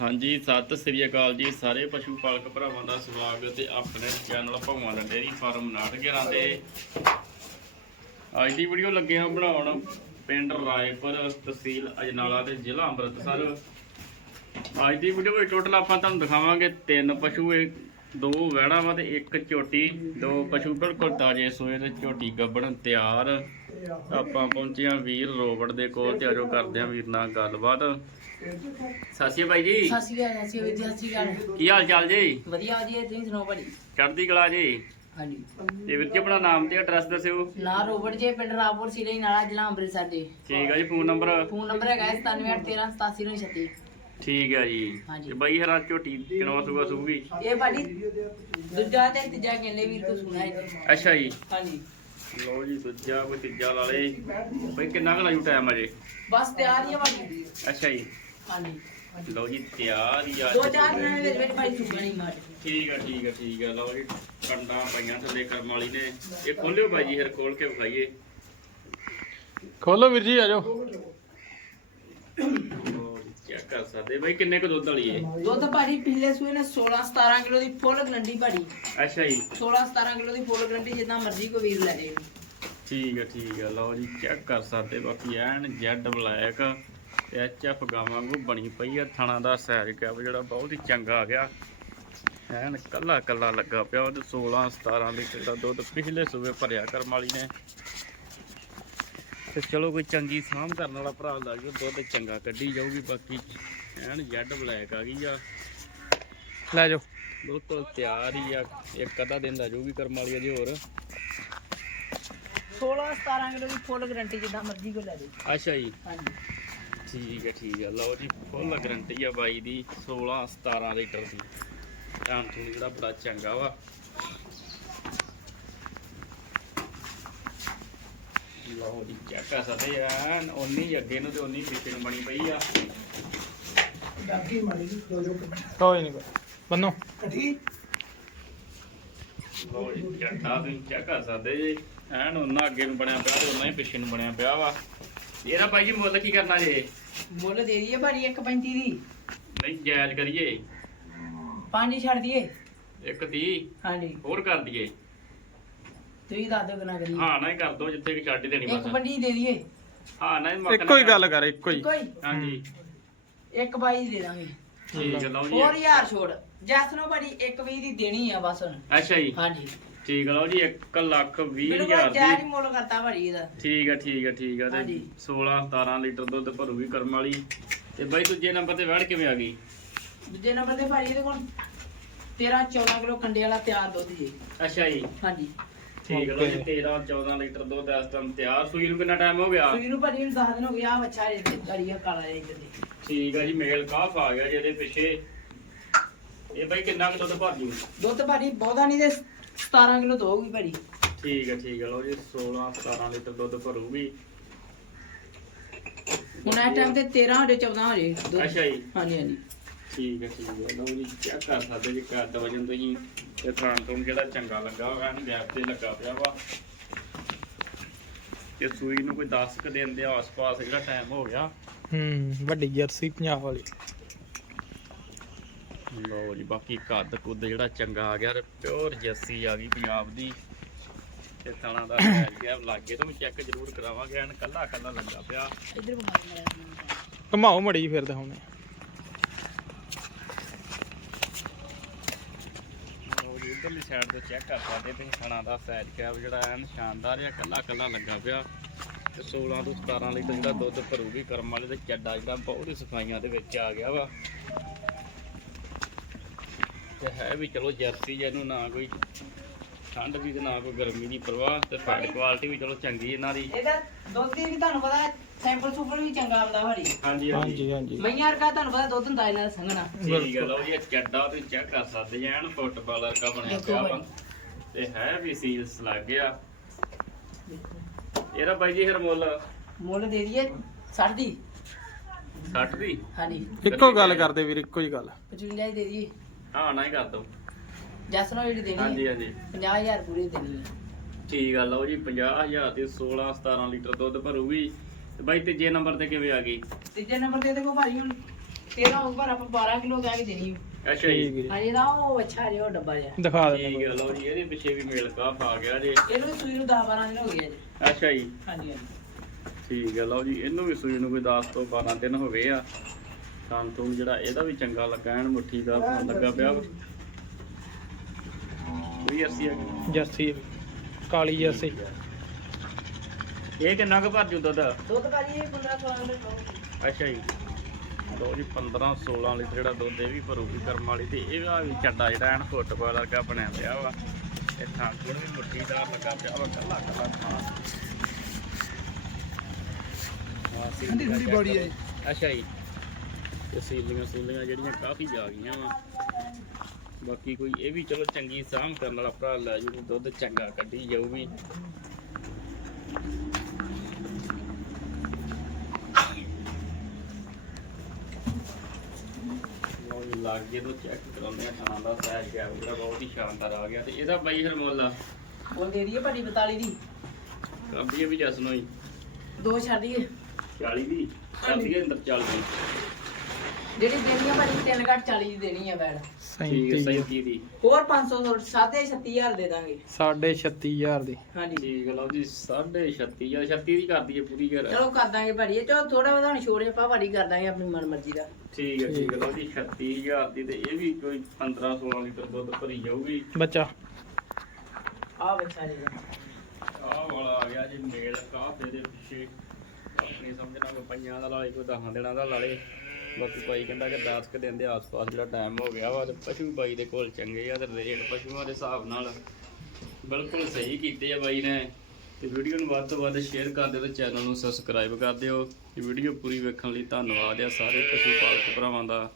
ਹਾਂਜੀ, ਸਤਿ ਸ੍ਰੀ ਅਕਾਲ ਜੀ। ਸਾਰੇ ਪਸ਼ੂ ਪਾਲਕ ਭਰਾਵਾਂ ਦਾ ਸਵਾਗਤ ਹੈ ਆਪਣੇ ਚੈਨਲ ਭਗਵਾਨ ਦਾ ਡੇਅਰੀ ਫਾਰਮ ਨਾਟਕਰਾਂ ਦੇ ਅੱਜ ਦੀ ਵੀਡੀਓ ਲੱਗੇ ਹਾਂ ਬਣਾਉਣ ਪਿੰਡ ਰਾਏਪੁਰ ਤਹਿਸੀਲ ਅਜਨਾਲਾ ਤੇ ਜ਼ਿਲ੍ਹਾ ਅੰਮ੍ਰਿਤਸਰ। ਅੱਜ ਦੀ ਵੀਡੀਓ ਵਿੱਚ ਟੋਟਲ ਆਪਾਂ ਤੁਹਾਨੂੰ ਦਿਖਾਵਾਂਗੇ ਤਿੰਨ ਪਸ਼ੂ ਦੋ ਵਹਿੜਾਂ ਵਾ ਤੇ ਇੱਕ ਝੋਟੀ। ਦੋ ਪਸ਼ੂ ਬਿਲਕੁਲ ਤਾਜ਼ੇ ਸੋਏ ਤੇ ਝੋਟੀ ਗੱਬਣ ਤਿਆਰ। ਆਪਾਂ ਪਹੁੰਚੇ ਹਾਂ ਵੀਰ ਰੋਬਟ ਦੇ ਕੋਲ ਤੇ ਆਜੋ ਕਰਦੇ ਹਾਂ ਵੀਰ ਨਾਲ ਗੱਲਬਾਤ। ਸਤਿ ਸ਼੍ਰੀ ਅਕਾਲ ਭਾਈ ਜੀ। ਸਤਿ ਸ਼੍ਰੀ ਅਕਾਲ ਸਤਿ ਸ਼੍ਰੀ ਅਕਾਲ ਸਤਿ ਸ਼੍ਰੀ ਅਕਾਲ। ਕੀ ਹਾਲ ਚਾਲ ਜੀ? ਵਧੀਆ ਵਧੀਆ ਤੁਸੀਂ ਸੁਣਾਓ ਭਾਜੀ? ਚੜ੍ਹਦੀ ਕਲਾ ਜੀ? ਹਾਂਜੀ। ਤੇ ਵੀਰ ਜੀ ਆਪਣਾ ਨਾਮ ਤੇ ਐਡਰੈਸ ਦੱਸਿਓ। ਨਾ ਰੋਬਟ ਜੇ ਪਿੰਡ ਰਾਪੁਰ ਸਿਲੇ ਨਾਲਾ ਜ਼ਿਲ੍ਹਾ ਅੰਮ੍ਰਿਤਸਰ ਦੇ। ਠੀਕ ਹੈ ਜੀ ਫੋਨ ਨੰਬਰ? ਫੋਨ ਨੰਬਰ ਹੈਗਾ 9781138736 ਠੀਕ ਹੈ ਜੀ। ਤੇ ਬਾਈ ਹਰਾ ਝੋਟੀ ਕਿਨਵਾ ਸੂਗਾ ਸੂਗੀ? ਇਹ ਭਾਜੀ ਦੂਜਾ ਤੇ ਤੀਜਾ ਕਹਿੰਦੇ ਵੀਰ ਕੋ ਸੁਣਾ ਹੈ ਅੱਛਾ ਜੀ। ਹਾਂਜੀ। ਲਓ ਜੀ ਦੂਜਾ ਕੋਈ ਤੀਜਾ ਲਾ ਲੇ ਬਈ ਕਿੰਨਾ ਕੁ ਲਾਜੂ ਟਾਈਮ ਅਜੇ? ਬਸ ਤਿਆਰ ਹੀ ਆ ਭਾਜੀ। ਅੱਛਾ ਜੀ। ਹਾਂਜੀ। ਲਓ ਜੀ ਤਿਆਰ ਹੀ ਆ। ਦੋ ਚਾਰ ਦੇ ਵਿੱਚ ਵਿੱਚ ਨਹੀਂ ਮਾਰ ਠੀਕ ਆ ਠੀਕ ਆ ਠੀਕ ਆ। ਲਓ ਜੀ ਕੰਡਾ ਪਈਆਂ ਥੱਲੇ ਕਰਮ ਵਾਲੀ ਨੇ। ਇਹ ਖੋਲਿਓ ਬਾਈ ਜੀ ਫਿਰ ਖੋਲ ਕੇ ਵਿਖਾਈਏ। ਖੋਲੋ ਵੀਰ ਜੀ ਆਜੋ ਚੈੱਕ ਕਰ ਸਕਦੇ। ਬਾਈ ਕਿੰਨੇ ਕੁ ਦੁੱਧ ਵਾਲੀ ਏ? ਦੁੱਧ ਭਾਜੀ ਪਿਛਲੇ ਸੂਏ ਨੇ 16 17 ਕਿਲੋ ਦੀ ਫੁੱਲ ਗਰੰਟੀ ਭਾਜੀ। ਅੱਛਾ ਜੀ। 16 17 ਕਿਲੋ ਦੀ ਫੁੱਲ ਗਰੰਟੀ ਜਿੱਦਾਂ ਮਰਜ਼ੀ ਕੋਈ ਵੀਰ ਲੈ ਲੇ ਠੀਕ ਹੈ ਠੀਕ ਹੈ ਲਓ ਜੀ ਚੈੱਕ ਕਰ ਸਕਦੇ ਬਾਕੀ ਐਨ ਜੈਡ ਬਲੈਕ ਤੇ ਐਚਐਫ ਗਾਂ ਵਾਂਗੂ ਬਣੀ ਪਈ ਆ। ਥਣਾ ਦਾ ਸਾਈਜ਼ ਕੈਪ ਜਿਹੜਾ ਬਹੁਤ ਹੀ ਚੰਗਾ ਆ ਗਿਆ। ਐਨ ਕੱਲਾ ਕੱਲਾ ਲੱਗਾ ਪਿਆ। ਉਹਦੇ 16 17 ਲੀਟਰ ਦਾ ਦੁੱਧ ਪਿਛਲੇ ਸੂਬੇ ਭਰਿਆ ਕਰਮ ਵਾਲੀ ਨੇ। ਤੇ ਚਲੋ ਕੋਈ ਚੰਗੀ ਸਾਂਭ ਕਰਨ ਵਾਲਾ ਭਰਾ ਲੱਗ ਗਿਆ ਦੁੱਧ ਚੰਗਾ ਕੱਢੀ ਜਾਊਗੀ ਬਾਕੀ ਐਨ ਜੈਡ ਬਲੈਕ ਆ ਗਈ ਆ। ਲੈ ਜਾਓ। ਬਿਲਕੁਲ ਤਿਆਰ ਹੀ ਆ ਇੱਕ ਅੱਧਾ ਦਿਨ ਦਾ ਜੂਗੀ ਕਰਮ ਵਾਲੀ ਅਜੇ ਹੋਰ। 16 17 ਕਿਲੋ ਦੀ ਫੁੱਲ ਗਰੰਟੀ ਜਿੱਦਾਂ ਮਰਜ਼ੀ ਕੋਈ ਲੈ ਲੇ ਅੱਛਾ ਜੀ। ਹਾਂਜੀ। ਠੀਕ ਹੈ ਠੀਕ ਹੈ ਲਓ ਜੀ ਫੁੱਲ ਗਰੰਟੀ ਆ ਬਾਈ ਦੀ 16 17 ਲੀਟਰ ਦੀ। ਧਾਨ ਥੂਣ ਜਿਹੜਾ ਬੜਾ ਚੰਗਾ ਵਾ। ਲਓ ਜੀ ਚੈੱਕ ਕਰ ਸਕਦੇ ਆ ਉਨੀ ਅੱਗੇ ਨੂੰ ਤੇ ਉਨੀ ਪਿੱਛੇ ਨੂੰ ਬਣੀ ਪਈ ਆ। ਕੋਈ ਨਹੀਂ ਬੰਨੋ। ਲਓ ਜੀ ਜੱਟਾ ਤੁਸੀਂ ਚੈੱਕ ਕਰ ਸਕਦੇ ਜੀ ਐਨ ਉਹਨਾਂ ਅੱਗੇ ਨੂੰ ਬਣਿਆ ਪਿਆ ਤੇ ਉਹਨਾਂ ਹੀ ਪਿੱਛੇ ਨੂੰ ਬਣਿਆ ਪਿਆ ਵਾ। ਇਹਦਾ ਜੀ ਮੁੱਲ ਕੀ ਕਰਨਾ ਜੇ? ਮੁੱਲ ਦੇ ਦਈਏ 1.35 ਦੀ। ਨਹੀਂ ਜਾਇਜ਼ ਕਰੀਏ। ਪੰਜ ਛੱਡ ਦਈਏ। ਇੱਕ ਦੀ ਹਾਂਜੀ। ਹੋਰ ਕਰ ਦਈਏ। ਤੁਸੀਂ ਦੱਸ ਦਿਓ ਕਿੰਨਾ ਕਰੀਏ। ਹਾਂ ਨਾ ਹੀ ਕਰ ਦੋ ਜਿੱਥੇ ਕਿ ਛੱਡ ਹੀ ਦੇਣੀ ਇੱਕ ਬਸ। ਪੰਡੀ ਦੇ ਦਈਏ। ਹਾਂ ਨਾ ਹੀ ਮੁੱਕ ਇੱਕੋ ਹੀ ਗੱਲ ਕਰ ਇੱਕੋ ਹੀ। ਕੋਈ ਹਾਂਜੀ। ਇੱਕ ਬਾਈ ਦੇ ਦਾਂਗੇ। ਠੀਕ ਹੈ ਲਓ ਜੀ। ਹੋਰ ਯਾਰ ਛੋੜ ਜੈਸਨੋ ਭਾਜੀ ਇੱਕ ਵੀਹ ਦੀ ਦੇਣੀ ਆ ਬਸ ਹੁਣ। ਅੱਛਾ ਜੀ। ਹਾਂਜੀ। ਠੀਕ ਹੈ ਲਓ ਜੀ 1 ਲੱਖ 20 ਬਿਲਕੁਲ ਹਜ਼ਾਰ ਜਾਇਜ਼ ਦੀ। ਮੁੱਲ ਕਰਤਾ ਭਾਜੀ ਇਹਦਾ। ਠੀਕ ਹੈ ਠੀਕ ਹੈ ਠੀਕ ਹੈ। ਤੇ ਹਾਂਜੀ। 16 17 ਲੀਟਰ ਦੁੱਧ ਭਰੂਗੀ ਕਰਮ ਵਾਲੀ। ਤੇ ਬਾਈ ਦੂਜੇ ਨੰਬਰ ਤੇ ਵੜ ਕਿਵੇਂ ਆ ਗਈ? ਦੂਜੇ ਨੰਬਰ ਤੇ ਭਾਜੀ ਇਹਦੇ ਕੋਲ 13 14 ਕਿਲੋ ਕੰਡੇ ਵਾਲਾ ਤਿਆਰ ਦੁੱਧ ਜੀ ਅੱਛਾ ਜੀ। ਹਾਂਜੀ। ਠੀਕ ਹੈ ਲਓ ਜੀ Okay. 13 14 ਲੀਟਰ ਦੁੱਧ ਇਸ ਟਾਈਮ ਤਿਆਰ। ਸੂਈ ਨੂੰ ਕਿੰਨਾ ਟਾਈਮ ਹੋ ਗਿਆ? ਸੂਈ ਨੂੰ ਭਾਜੀ ਨੂੰ ਦੱਸ ਦਿਨ ਹੋ ਗਿਆ ਬੱਚਾ ਇਹ ਗੜੀਆ ਕਾਲਾ ਜਿਹਾ ਇੱਧਰ ਦੀ। ਠੀਕ ਹੈ ਜੀ ਮੇਲ ਕਾਫ ਆ ਗਿਆ ਜਿਹਦੇ ਪਿੱਛੇ। ਇਹ ਬਾਈ ਕਿੰਨਾ ਕੁ ਦੁੱਧ ਭਰ ਜੂ? ਦੁੱਧ ਭਾਜੀ ਬਹੁਤਾ ਨਹੀਂ ਤੇ 17 ਕਿਲੋ ਦੋਗੀ ਭਾਜੀ। ਠੀਕ ਹੈ ਠੀਕ ਹੈ ਲਓ ਜੀ 16 17 ਲੀਟਰ ਦੁੱਧ ਭਰੂਗੀ। ਹੁਣ ਇਸ ਟਾਈਮ ਤੇ 13 ਹੋ ਜੇ 14 ਹੋ ਜੇ। ਅੱਛਾ ਜੀ। ਹਾਂਜੀ ਹਾਂਜੀ। ਠੀਕ ਹੈ ਠੀਕ ਹੈ। ਲਓ ਜੀ ਚੈੱਕ ਕਰ ਸਕਦੇ ਜੀ ਕੱਦ ਵਜਨ ਤੁਸੀਂ ਤੇ ਥਾਂ ਤੋਂ ਜਿਹੜਾ ਚੰਗਾ ਲੱਗਾ ਹੋਇਆ ਇਹਨੂੰ ਗੈਪ ਤੇ ਲੱਗਾ ਪਿਆ ਵਾ। ਤੇ ਸੂਈ ਨੂੰ ਕੋਈ 10 ਕ ਦਿਨ ਦੇ ਆਸ-ਪਾਸ ਜਿਹੜਾ ਟਾਈਮ ਹੋ ਗਿਆ। ਹੂੰ ਵੱਡੀ ਜਰਸੀ ਪੰਜਾਬ ਵਾਲੀ। ਲਓ ਜੀ ਬਾਕੀ ਕੱਦ ਕੁੱਦ ਜਿਹੜਾ ਚੰਗਾ ਆ ਗਿਆ ਤੇ ਪਿਓਰ ਜੱਸੀ ਆ ਗਈ ਪੰਜਾਬ ਦੀ। ਤੇ ਥਾਣਾ ਦਾ ਗਿਆ ਲਾਗੇ ਤੋਂ ਵੀ ਚੈੱਕ ਜ਼ਰੂਰ ਕਰਾਵਾਂਗੇ ਐਨ ਕੱਲਾ ਕੱਲਾ ਲੱਗਾ ਪਿਆ। ਇੱਧਰ ਬਿਮਾਰੀ ਮਾਰਿਆ ਘਮਾਓ ਮੜੀ ਫਿਰਦੇ ਹੁਣ। ਉਧਰਲੀ ਸਾਈਡ ਤੋਂ ਚੈੱਕ ਕਰ ਸਕਦੇ ਤੁਸੀਂ ਥਾਣਾ ਦਾ ਸਾਈਜ਼ ਕੈਪ ਜਿਹੜਾ ਐਨ ਸ਼ਾਨਦਾਰ ਆ ਕੱਲਾ ਕੱਲਾ ਲੱਗਾ ਪਿਆ। ਤੇ 16 ਤੋਂ 17 ਲੀਟਰ ਜਿਹੜਾ ਦੁੱਧ ਭਰੂਗੀ ਕਰਮ ਵਾਲੇ ਤੇ ਚੱਡਾ ਜਿਹੜਾ ਬਹੁਤ ਹੀ ਸਫਾਈਆਂ ਦੇ ਵਿੱਚ ਆ ਗਿਆ ਵਾ। ਤੇ ਹੈ ਵੀ ਚਲੋ ਜਰਸੀ ਜਿਹਨੂੰ ਨਾ ਕੋਈ ਠੰਡ ਦੀ ਤੇ ਨਾ ਕੋਈ ਗਰਮੀ ਦੀ ਪਰਵਾਹ ਤੇ ਫੈਟ ਕੁਆਲਿਟੀ ਵੀ ਚਲੋ ਚੰਗੀ ਇਹਨਾਂ ਦੀ। ਇਹਦਾ ਦੁੱਧ ਦੀ ਵੀ ਤੁਹਾਨੂੰ ਪਤਾ ਸੈਂਪਲ ਸੁਪਰ ਵੀ ਚੰਗਾ ਆਉਂਦਾ ਭਾਜੀ ਹਾਂਜੀ ਹਾਂਜੀ। ਹਾਂਜੀ ਮਈਆਂ ਵਰਗਾ ਤੁਹਾਨੂੰ ਪਤਾ ਦੁੱਧ ਹੁੰਦਾ ਇਹਨਾਂ ਦਾ ਸੰਘਣਾ। ਠੀਕ ਹੈ ਲਓ ਜੀ ਇਹ ਚੱਡਾ ਤੁਸੀਂ ਚੈੱਕ ਕਰ ਸਕਦੇ ਜੀ ਐਨ ਫੁੱਟਬਾਲ ਵਰਗਾ ਬਣਿਆ ਦੇਖੋ ਪਿਆ ਵਾ। ਤੇ ਹੈ ਵੀ ਸੀਲਸ ਲੱਗ ਗਿਆ। ਇਹਦਾ ਬਾਈ ਜੀ ਫਿਰ ਮੁੱਲ? ਮੁੱਲ ਦੇ ਦਈਏ 60 ਦੀ। 60 ਦੀ? ਹਾਂਜੀ। ਇੱਕੋ ਗੱਲ ਕਰਦੇ ਵੀਰ ਇੱਕੋ ਹੀ ਗੱਲ। 55 ਦੀ ਦੇ ਦਈਏ। ਹਾਂ ਨਾ ਹੀ ਕਰ ਦੋ। ਜੈਸਨੋ ਜਿਹੜੀ ਦੇਣੀ ਹਾਂਜੀ ਹੈ ਹਾਂਜੀ 50000 ਪੂਰੀ ਦੇਣੀ ਹੈ। ਠੀਕ ਆ ਲਓ ਜੀ 50000 ਤੇ 16 17 ਲੀਟਰ ਦੁੱਧ ਭਰੂਗੀ। ਤੇ ਬਾਈ ਤੀਜੇ ਨੰਬਰ ਤੇ ਕਿਵੇਂ ਆ ਗਈ? ਤੀਜੇ ਨੰਬਰ ਤੇ ਦੇਖੋ ਭਾਜੀ ਹੁਣ 13 ਉੱਪਰ ਆਪਾਂ 12 ਕਿਲੋ ਕਹਿ ਕੇ ਦੇਣੀ ਅੱਛਾ ਜੀ। ਠੀਕ ਹੈ। ਹਾਂਜੀ ਦਾ ਉਹ ਅੱਛਾ ਜਿਹਾ ਉਹ ਡੱਬਾ ਜਿਹਾ। ਦਿਖਾ ਠੀਕ ਹੈ ਲਓ ਜੀ ਇਹਦੇ ਪਿੱਛੇ ਵੀ ਮੇਲ ਕਾਫ ਆ ਗਿਆ ਜੀ। ਇਹਨੂੰ ਵੀ ਸੂਈ ਨੂੰ 10 12 ਦਿਨ ਹੋ ਗਏ ਜੀ। ਅੱਛਾ ਜੀ। ਹਾਂਜੀ ਹਾਂਜੀ। ਠੀਕ ਹੈ ਲਓ ਜੀ ਇਹਨੂੰ ਵੀ ਸੂਈ ਨੂੰ ਕੋਈ 10 ਤੋਂ 12 ਦਿਨ ਹੋ ਗਏ ਆ ਸੰਤੂਨ ਜਿਹੜਾ ਇਹਦਾ ਵੀ ਚੰਗਾ ਲੱਗਾ ਐਨ ਮੁੱਠੀ ਦਾ ਲੱਗਾ ਪਿਆ। ਵਾ। ਕੋਈ ਅਰਸੀ ਆ? ਗਈ ਜਰਸੀ ਕਾਲੀ ਜਰਸੀ। ਇਹ ਕਿੰਨਾ ਕੁ ਭਰ ਜੂ ਦੁੱਧ? ਦੁੱਧ ਭਾਜੀ ਇਹ 15 16 ਲੀਟਰ ਅੱਛਾ ਜੀ। ਲਓ ਜੀ 15 16 ਲੀਟਰ ਜਿਹੜਾ ਦੁੱਧ ਇਹ ਵੀ ਭਰੂਗੀ ਕਰਮ ਵਾਲੀ ਤੇ ਇਹਦਾ ਵੀ ਚੱਡਾ ਜਿਹੜਾ ਐਨ ਫੁੱਟਬਾਲ ਵਰਗਾ ਬਣਿਆ ਪਿਆ ਵਾ। ਇਹ ਥਾਂ ਕੋਲ ਵੀ ਮੁੱਠੀ ਦਾ ਲੱਗਾ ਪਿਆ ਵਾ ਕੱਲਾ ਕੱਲਾ ਥਾਂ। ਠੰਡੀ ਠੰਡੀ ਬੋਡੀ ਹੈ ਅੱਛਾ ਜੀ। ਤੇ ਸੀਲੀਆਂ ਸੂਲੀਆਂ ਜਿਹੜੀਆਂ ਕਾਫੀ ਜਾ ਗਈਆਂ ਵਾ। ਬਾਕੀ ਕੋਈ ਇਹ ਵੀ ਚਲੋ ਚੰਗੀ ਸਾਂਭ ਕਰਨ ਵਾਲਾ ਭਰਾ ਲੈ ਜੂ ਦੁੱਧ ਚੰਗਾ ਕੱਢੀ ਜਾਊਗੀ। ਲਓ ਜੀ ਲਾਗੇ ਤੋਂ ਚੈੱਕ ਕਰਾਉਂਦੇ ਆ ਥਾਂ ਦਾ ਸਾਈਜ਼ ਗਿਆ ਜਿਹੜਾ ਬਹੁਤ ਹੀ ਸ਼ਾਨਦਾਰ ਆ ਗਿਆ ਤੇ ਇਹਦਾ ਬਾਈ ਫਿਰ ਮੁੱਲ ਆ। ਉਹ ਦੇ ਦਈਏ ਭਾਜੀ 42 ਦੀ। ਕਾਬੀ ਵੀ ਜਸਨੋ ਹੀ। ਦੋ ਛੱਡ ਦਈਏ। 40 ਦੀ ਕਾਬੀ ਅੰਦਰ 40 ਦੀ ਜਿਹੜੀ ਦੇਣੀ ਆ ਭਾਜੀ 3 ਘੱਟ 40 ਦੀ ਦੇਣੀ ਆ ਬੈਡ। ਠੀਕ ਹੈ 37 37 ਦੀ। ਹੋਰ 500 ਸਾਢੇ 36000 ਦੇ ਦਾਂਗੇ। ਸਾਢੇ 36000 ਦੀ। ਹਾਂਜੀ। ਠੀਕ ਲਓ ਜੀ 36 ਜਾਂ 36 ਦੀ ਕਰ ਦਈਏ ਪੂਰੀ ਕਰ ਚਲੋ ਕਰ ਦਾਂਗੇ ਭਾਜੀ ਚਲੋ ਥੋੜਾ ਬਹੁਤਾ ਹੁਣ ਛੋੜ ਜਪਾ ਭਾਜੀ ਕਰ ਦਾਂਗੇ ਆਪਣੀ ਮਨ ਮਰਜ਼ੀ ਦਾ। ਠੀਕ ਹੈ ਠੀਕ ਲਓ ਜੀ 36000 ਦੀ ਤੇ ਇਹ ਵੀ ਕੋਈ 15 16 ਲੀਟਰ ਦੁੱਧ ਭਰੀ ਜਾਊਗੀ। ਬੱਚਾ। ਆ ਵੇਖਾ ਜੀ ਆਹ ਵਾਲਾ ਆ ਗਿਆ ਜੀ ਮੇਲ ਕਾਫੇ ਦੇ ਪਿੱਛੇ। ਆਪਣੀ ਸਮਝਣਾ ਕੋ ਪਈਆਂ ਦਾ ਲਾਲੇ ਕੋਈ ਦਹਾਂ ਦਿਨਾਂ ਦਾ ਲਾਲੇ ਬਾਕੀ ਬਾਈ ਕਹਿੰਦਾ ਕਿ 10 ਕੁ ਦਿਨ ਦੇ ਆਸ-ਪਾਸ ਜਿਹੜਾ ਟਾਈਮ ਹੋ ਗਿਆ ਵਾ, ਤੇ ਪਸ਼ੂ ਬਾਈ ਦੇ ਕੋਲ ਚੰਗੇ ਆ ਤੇ ਰੇਟ ਪਸ਼ੂਆਂ ਦੇ ਹਿਸਾਬ ਨਾਲ ਬਿਲਕੁਲ ਸਹੀ ਕੀਤੇ ਆ ਬਾਈ ਨੇ। ਤੇ ਵੀਡੀਓ ਨੂੰ ਵੱਧ ਤੋਂ ਵੱਧ ਸ਼ੇਅਰ ਕਰ ਦਿਓ ਤੇ ਚੈਨਲ ਨੂੰ ਸਬਸਕ੍ਰਾਈਬ ਕਰ ਦਿਓ। ਇਹ ਵੀਡੀਓ ਪੂਰੀ ਵੇਖਣ ਲਈ ਧੰਨਵਾਦ ਆ ਸਾਰੇ ਪਸ਼ੂ ਪਾਲਕ ਭਰਾਵਾਂ ਦਾ।